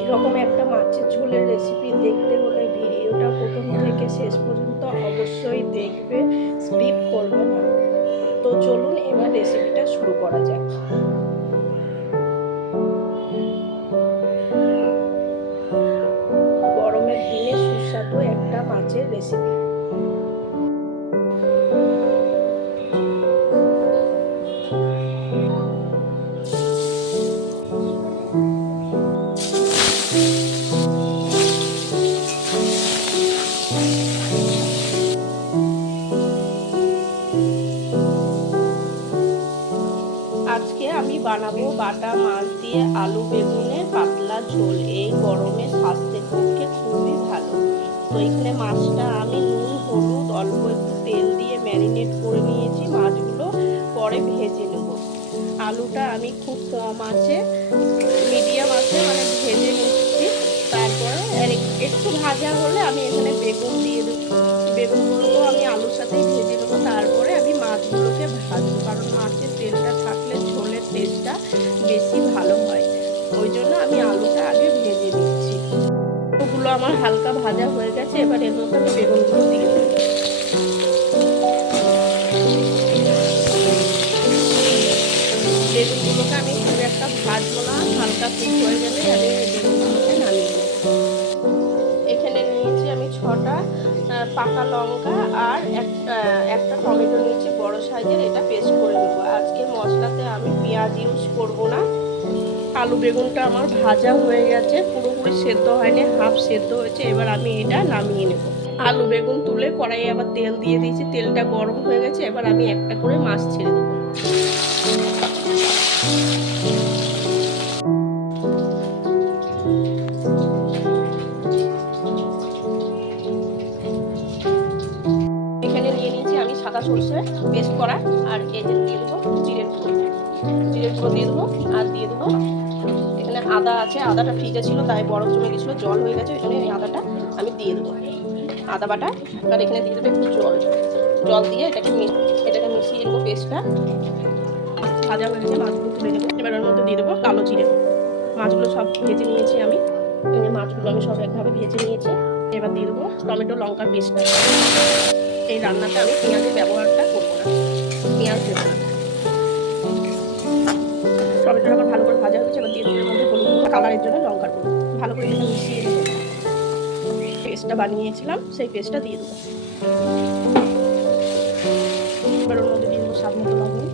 এরকম একটা মাছের ঝোলের রেসিপি দেখতে হলে ভিডিওটা প্রথম থেকে শেষ পর্যন্ত অবশ্যই দেখবে, স্কিপ করবে না। তো চলুন এবার রেসিপিটা শুরু করা যাক। গরমের দিনে সুস্বাদু একটা মাছের রেসিপি। আজকে আমি বানাবো বাটা মাছ দিয়ে আলু বেগুনের পাতলা ঝোল। এই গরমে স্বাস্থ্যের পক্ষে খুবই ভালো। তো এখানে মাছটা আমি নুন হলুদ অল্প একটু তেল দিয়ে ম্যারিনেট করে নিয়েছি। মাছগুলো পরে ভেজে নেব। আলুটা আমি খুব কম আছে মিডিয়াম আছে ভেজে নিচ্ছি। তারপরে একটু ভাজা হলে আমি এখানে বেগুন দিয়ে দেবো। বেগুনগুলোকেও আমি আলুর সাথেই ভেজে নেবো। তারপরে আমি মাছগুলোকে ভাজবো, কারণ মাছের তেলটা থাকলে ঝোলের টেস্টটা বেশি ভালো হয়। ওই জন্য আমি আলুটা আগে ভেজে নিচ্ছি। ওগুলো আমার হালকা ভাজা হয়ে গেছে। এবার এর মধ্যে আমি বেগুনগুলো দিয়ে দেবো। বেগুনগুলোকে আমি খুব একটা ভাজবো না, হালকা কুক হয়ে গেলে আমি বেগুনগুলোকে নামিয়ে নেব। এখানে নিয়েছি আমি 6টা পাকা লঙ্কা আর একটা টমেটো নিয়েছি বড় সাইজের। এটা পেস্ট করে নেবো। আজকে মশলাতে আমি পেঁয়াজ ইউজ করব না। আলু বেগুনটা আমার ভাজা হয়ে গেছে, পুরোপুরি সেদ্ধ হয়নি, হাফ সেদ্ধ হয়েছে। এবার আমি এটা নামিয়ে নেব। আলু বেগুন তুলে কড়াইয়ে আবার তেল দিয়ে দিয়েছি। তেলটা গরম হয়ে গেছে। এবার আমি একটা করে মাছ ছেড়ে দেবো। এখানে নিয়ে নিয়েছি আমি সাদা সরষে পেস্ট করা, আর এই যে দিয়ে দেবো জিরের গুঁড়ো দিয়ে দেবো। আর দিয়ে দেবো এখানে আদা আছে। আদাটা ফ্রিজে ছিল, তাই বরফ জমে গেছিলো, জল হয়ে গেছে। এখানে এই আদাটা আমি দিয়ে দেবো, আদা বাটা। আর এখানে দিয়ে দেবো একটু জল দিয়ে এটাকে মিশিয়ে নেবো। পেস্টটা ভাজা হয়ে গেছে, মাছগুলো তুলে নেবো। এবার ওর মধ্যে দিয়ে দেবো কালো জিরে। মাছগুলো সব ভেজে নিয়েছি আমি। মাছগুলো আমি সব একভাবে ভেজে নিয়েছি। এবার দিয়ে দেবো টমেটো লঙ্কার পেস্টটা। এই রান্নাটা আমি পেঁয়াজের ব্যবহারটা করবো না, পেঁয়াজ দেবো না। টমেটোটা আমার ভালো করে ভাজা হয়েছে। এবার দিয়ে দেবো এর মধ্যে হলুদ গুঁড়ো, কালারের জন্য লঙ্কার গুঁড়ো। ভালো করে এটা মিশিয়ে দেবো। পেস্টটা বানিয়েছিলাম সেই পেস্টটা দিয়ে দেবো। এবার ওর মধ্যে দিয়ে দেবো স্বাদ মতো লবণ।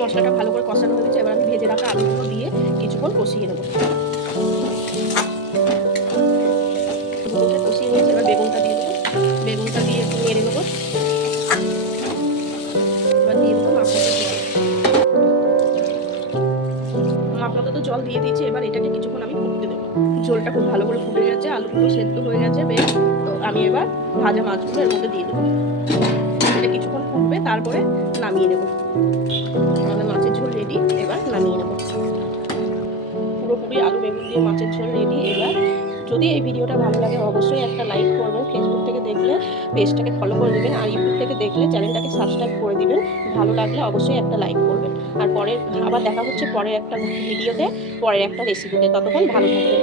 মশলাটা ভালো করে কষানো হয়ে গেছে। এবার আমি ভেজে রাখা আলুগুলো দিয়ে কিছুক্ষণ কষিয়ে নেবো। কষিয়ে নিয়েছি। এবার বেগুনটা দিয়ে দেবো। বেগুনটা দিয়ে একটু নেড়ে নেবো। এবার দিয়ে দেবো মাপ মতো তো জল দিয়ে দিয়েছি। এবার এটাকে কিছুক্ষণ আমি ফুটতে দেবো। ঝোলটা খুব ভালো করে ফুটে গেছে, আলুগুলো সেদ্ধ হয়ে গেছে বেশ। তো আমি এবার ভাজা মাছগুলো এর মধ্যে দিয়ে দেবো। এটা কিছুক্ষণ ফুটবে, তারপরে নামিয়ে নেবো। আমাদের মাছের ঝোল রেডি। এবার নামিয়ে নেবো। পুরোপুরি আলু বেগুন দিয়ে মাছের ঝোল রেডি। এবার যদি এই ভিডিওটা ভালো লাগে অবশ্যই একটা লাইক করবেন। ফেসবুক থেকে দেখলে পেজটাকে ফলো করে দেবেন, আর ইউটিউব থেকে দেখলে চ্যানেলটাকে সাবস্ক্রাইব করে দিবেন। ভালো লাগলে অবশ্যই একটা লাইক করবেন। আর আবার দেখা হচ্ছে পরের একটা ভিডিওতে, পরের একটা রেসিপিতে। ততক্ষণ ভালো থাকবেন।